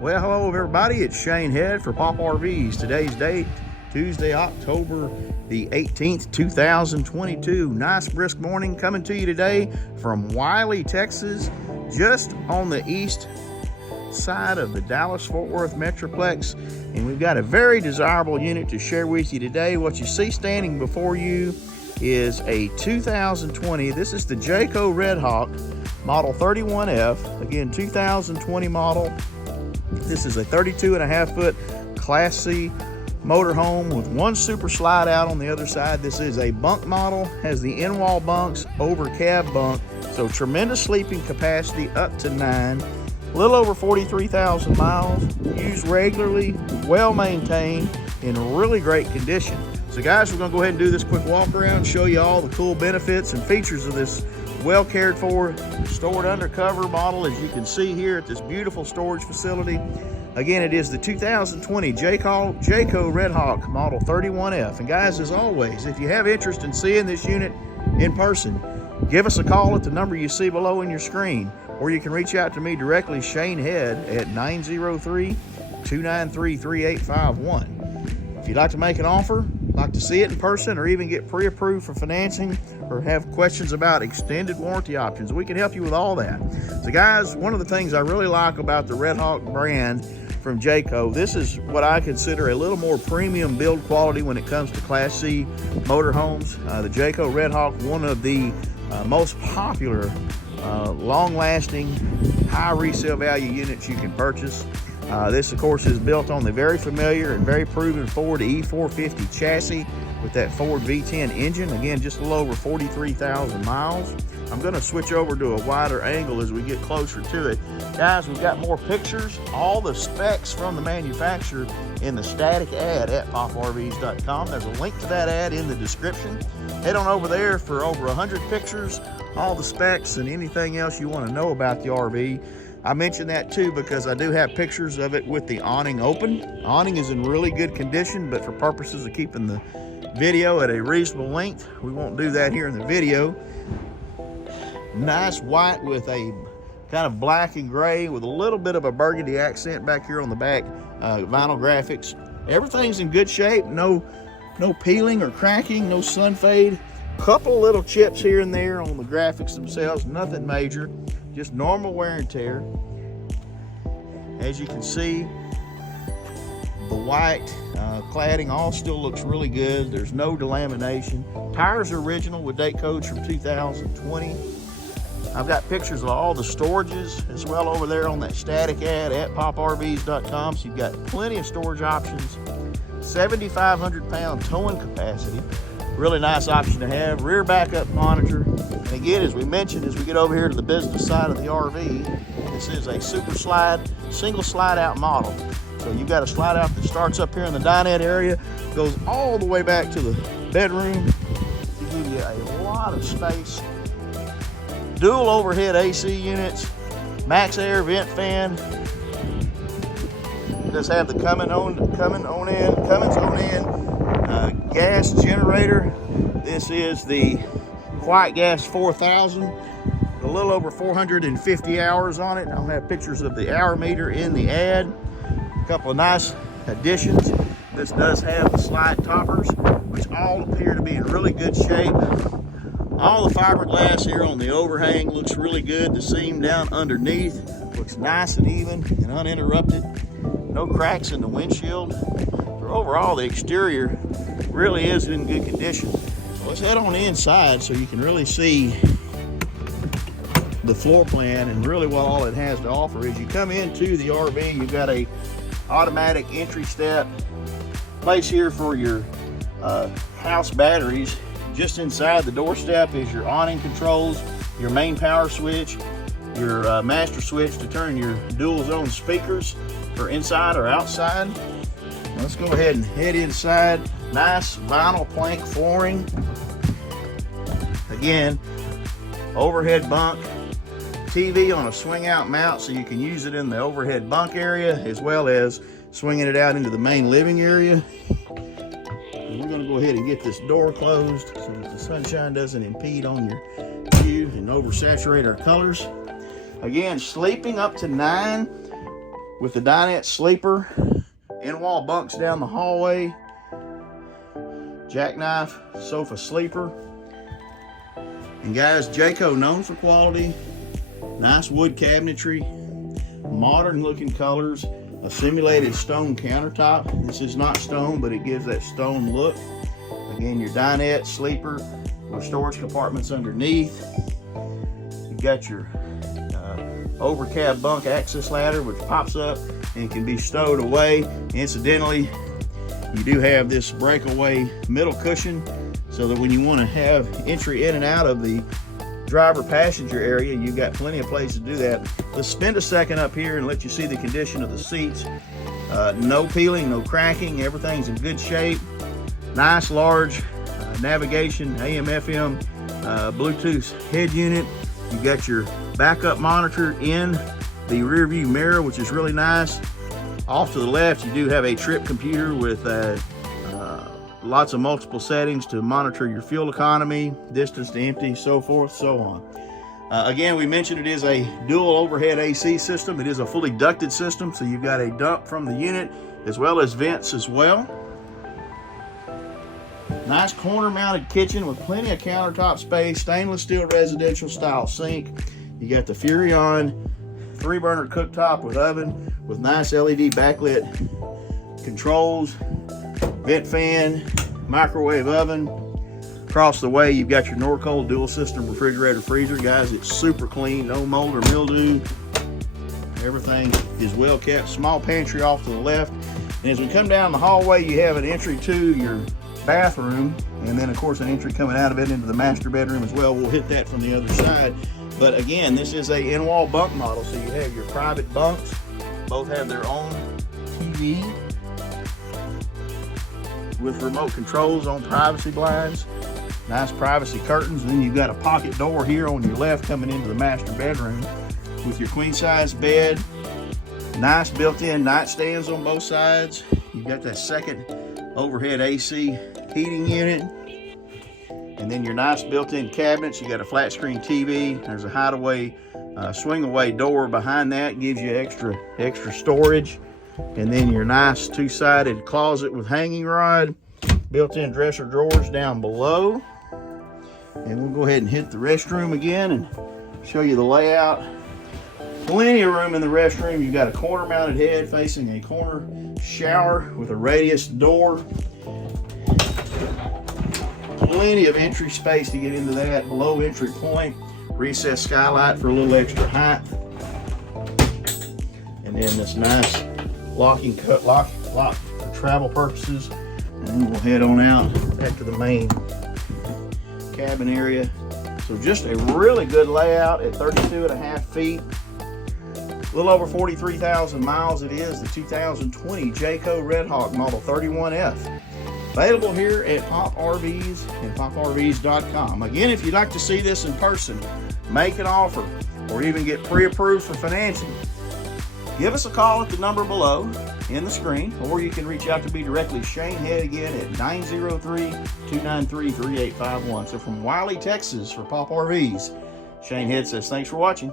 Well, hello everybody, it's Shane Head for Pop RVs. Today's date, Tuesday, October the 18th, 2022. Nice brisk morning coming to you today from Wylie, Texas, just on the east side of the Dallas-Fort Worth Metroplex. And we've got a very desirable unit to share with you today. What you see standing before you is a 2020, this is the Jayco Redhawk model 31F, again 2020 model. This is a 32.5 foot Class C motorhome with one super slide out on the other side. This is a bunk model, has the in-wall bunks over cab bunk, so tremendous sleeping capacity up to 9. A little over 43,000 miles, used regularly, well maintained, in really great condition. So guys, we're gonna go ahead and do this quick walk around, show you all the cool benefits and features of this well cared for, stored undercover model, as you can see here at this beautiful storage facility. Again, it is the 2020 Jayco Redhawk model 31F. And guys, as always, if you have interest in seeing this unit in person, give us a call at the number you see below in your screen, or you can reach out to me directly, Shane Head, at 903-293-3851. If you'd like to make an offer, like to see it in person, or even get pre-approved for financing, or have questions about extended warranty options, we can help you with all that. So guys, one of the things I really like about the Redhawk brand from Jayco, this is what I consider a little more premium build quality when it comes to Class C motorhomes. The Jayco Redhawk, one of the most popular, long-lasting, high resale value units you can purchase. This, of course, is built on the very familiar and very proven Ford E450 chassis with that Ford V10 engine. Again, just a little over 43,000 miles. I'm going to switch over to a wider angle as we get closer to it. Guys, we've got more pictures, all the specs from the manufacturer in the static ad at poprvs.com. There's a link to that ad in the description. Head on over there for over 100 pictures, all the specs, and anything else you want to know about the RV. I mentioned that too because I do have pictures of it with the awning open. Awning is in really good condition, but for purposes of keeping the video at a reasonable length, we won't do that here in the video. Nice white with a kind of black and gray with a little bit of a burgundy accent back here on the back, vinyl graphics. Everything's in good shape, no peeling or cracking, no sun fade. Couple little chips here and there on the graphics themselves, nothing major. Just normal wear and tear. As you can see, the white cladding all still looks really good. There's no delamination. Tires are original with date codes from 2020. I've got pictures of all the storages as well over there on that static ad at poprvs.com. So you've got plenty of storage options. 7,500 pound towing capacity. Really nice option to have. Rear backup monitor. And again, as we mentioned, as we get over here to the business side of the RV, this is a super slide, single slide out model. So you've got a slide out that starts up here in the dinette area, goes all the way back to the bedroom to give you a lot of space. Dual overhead AC units, max air vent fan. It does have the Cummins on in gas generator. This is the Quiet Gas 4000, a little over 450 hours on it. I'll have pictures of the hour meter in the ad. A couple of nice additions. This does have the slide toppers, which all appear to be in really good shape. All the fiberglass here on the overhang looks really good. The seam down underneath looks nice and even and uninterrupted. No cracks in the windshield. So overall, the exterior really is in good condition. Let's head on the inside so you can really see the floor plan and really what all it has to offer. As you come into the RV, you've got a automatic entry step, place here for your house batteries. Just inside the doorstep is your awning controls, your main power switch, your master switch to turn your dual zone speakers for inside or outside. Let's go ahead and head inside. Nice vinyl plank flooring. Again, overhead bunk, TV on a swing out mount so you can use it in the overhead bunk area as well as swinging it out into the main living area. And we're going to go ahead and get this door closed so that the sunshine doesn't impede on your view and oversaturate our colors. Again, sleeping up to 9 with the dinette sleeper. In-wall bunks down the hallway. Jackknife sofa sleeper. And guys, Jayco known for quality. Nice wood cabinetry. Modern looking colors. A simulated stone countertop. This is not stone, but it gives that stone look. Again, your dinette sleeper with storage compartments underneath. You've got your overcab bunk access ladder, which pops up and can be stowed away. Incidentally, you do have this breakaway middle cushion so that when you want to have entry in and out of the driver passenger area, you've got plenty of place to do that. Let's spend a second up here and let you see the condition of the seats. No peeling, no cracking, everything's in good shape. Nice large navigation, AM, FM, Bluetooth head unit. You've got your backup monitor in the rear view mirror, which is really nice. Off to the left, you do have a trip computer with lots of multiple settings to monitor your fuel economy, distance to empty, so forth, so on. Again, we mentioned it is a dual overhead AC system. It is a fully ducted system, so you've got a dump from the unit as well as vents as well. Nice corner mounted kitchen with plenty of countertop space, stainless steel residential style sink. You got the Furrion 3-burner cooktop with oven with nice LED backlit controls, vent fan, microwave oven. Across the way, you've got your Norcold dual system refrigerator freezer. Guys, it's super clean, no mold or mildew. Everything is well kept. Small pantry off to the left. And as we come down the hallway, you have an entry to your bathroom, and then of course an entry coming out of it into the master bedroom as well. We'll hit that from the other side. But again, this is a in-wall bunk model, so you have your private bunks. Both have their own TV with remote controls on privacy blinds. Nice privacy curtains. And then you've got a pocket door here on your left coming into the master bedroom with your queen size bed. Nice built-in nightstands on both sides. You've got that second overhead AC heating unit. And then your nice built-in cabinets. You got a flat screen TV. There's a hideaway, swing away door behind that. Gives you extra storage. And then your nice two-sided closet with hanging rod. Built-in dresser drawers down below. And we'll go ahead and hit the restroom again and show you the layout. Plenty of room in the restroom. You've got a corner mounted head facing a corner shower with a radius door. Plenty of entry space to get into that. Below entry point, recessed skylight for a little extra height. And then this nice locking cut lock for travel purposes. And then we'll head on out back to the main cabin area. So just a really good layout at 32.5 feet. A little over 43,000 miles it is. The 2020 Jayco Redhawk Model 31F. Available here at Pop RVs and poprvs.com. Again, if you'd like to see this in person, make an offer, or even get pre-approved for financing, give us a call at the number below in the screen, or you can reach out to me directly, Shane Head, again at 903-293-3851. So from Wylie, Texas, for Pop RVs, Shane Head says thanks for watching.